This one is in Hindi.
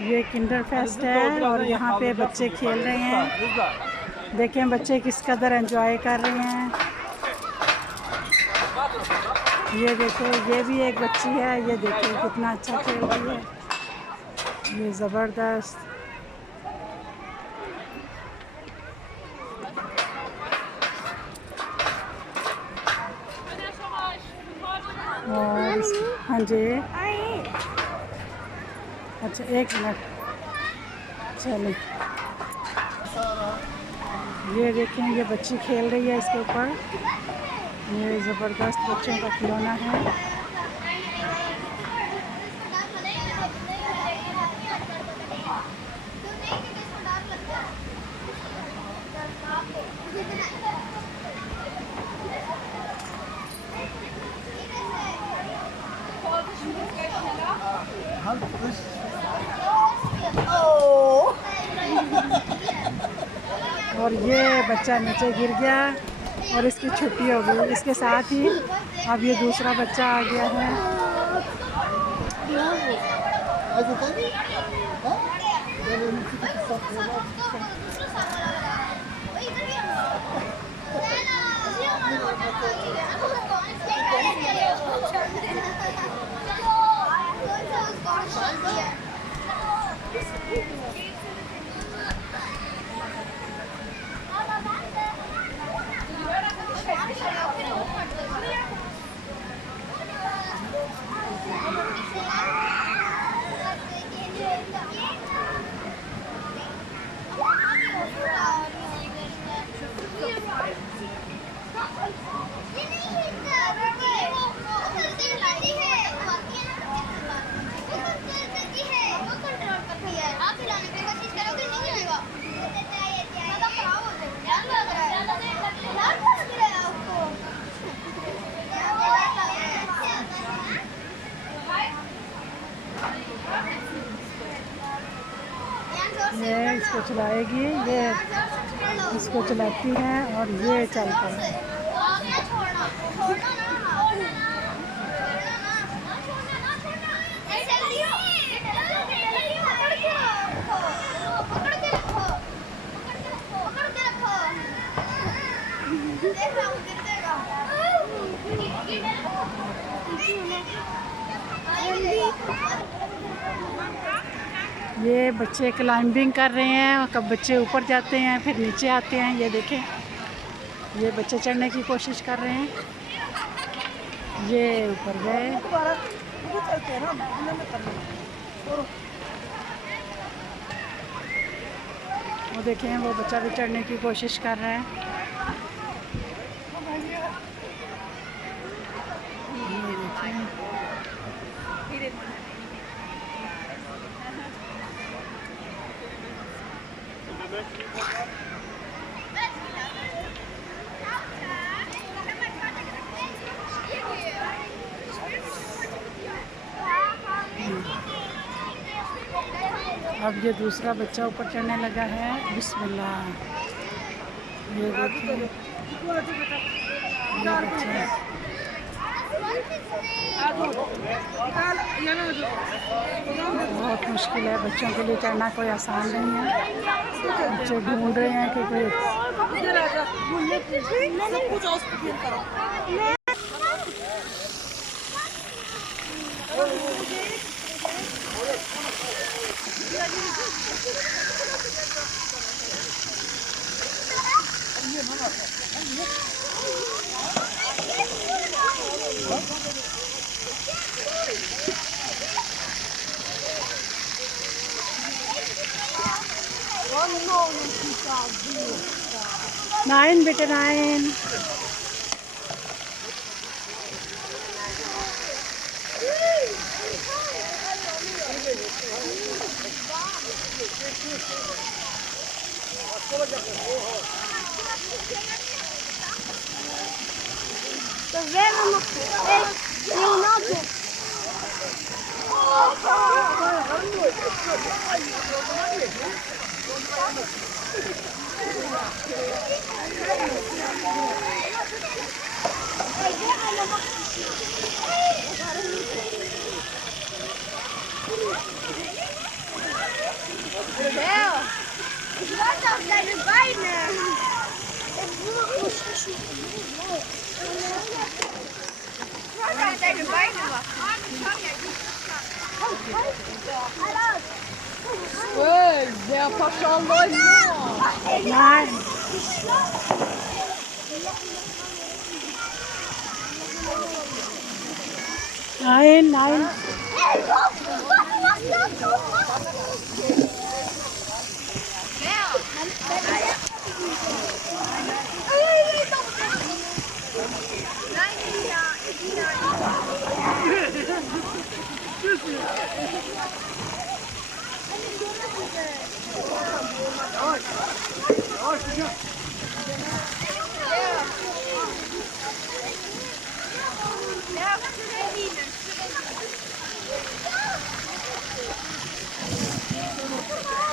ये किंडर फेस्ट है और यहाँ पे बच्चे खेल रहे हैं। देखें बच्चे किस कदर एंजॉय कर रहे हैं। ये देखो ये भी एक बच्ची है, ये देखो कितना अच्छा खेल रही है, ये ज़बरदस्त। और हाँ जी, अच्छा एक मिनट, चलिए। ये देखें ये बच्ची खेल रही है इसके ऊपर, ये ज़बरदस्त बच्चों का खिलौना है। और ये बच्चा नीचे गिर गया और इसकी छुट्टी हो गई। इसके साथ ही अब ये दूसरा बच्चा आ गया है। ये इसको चलाएगी, ये इसको चलाती है और ये चलता है। ये बच्चे क्लाइंबिंग कर रहे हैं, कब बच्चे ऊपर जाते हैं फिर नीचे आते हैं। ये देखें ये बच्चे चढ़ने की कोशिश कर रहे हैं, ये ऊपर गए। वो देखें वो बच्चा भी चढ़ने की कोशिश कर रहा है। अब ये दूसरा बच्चा ऊपर चढ़ने लगा है। बिस्मिल्लाह, ये देखिए ये बच्चा। बहुत मुश्किल है बच्चों के लिए चढ़ना, कोई आसान नहीं है। बच्चे ढूंढ रहे हैं कि कोई नाइन बेटे nine. Der Pascha Nein. Nein, nein. Ja,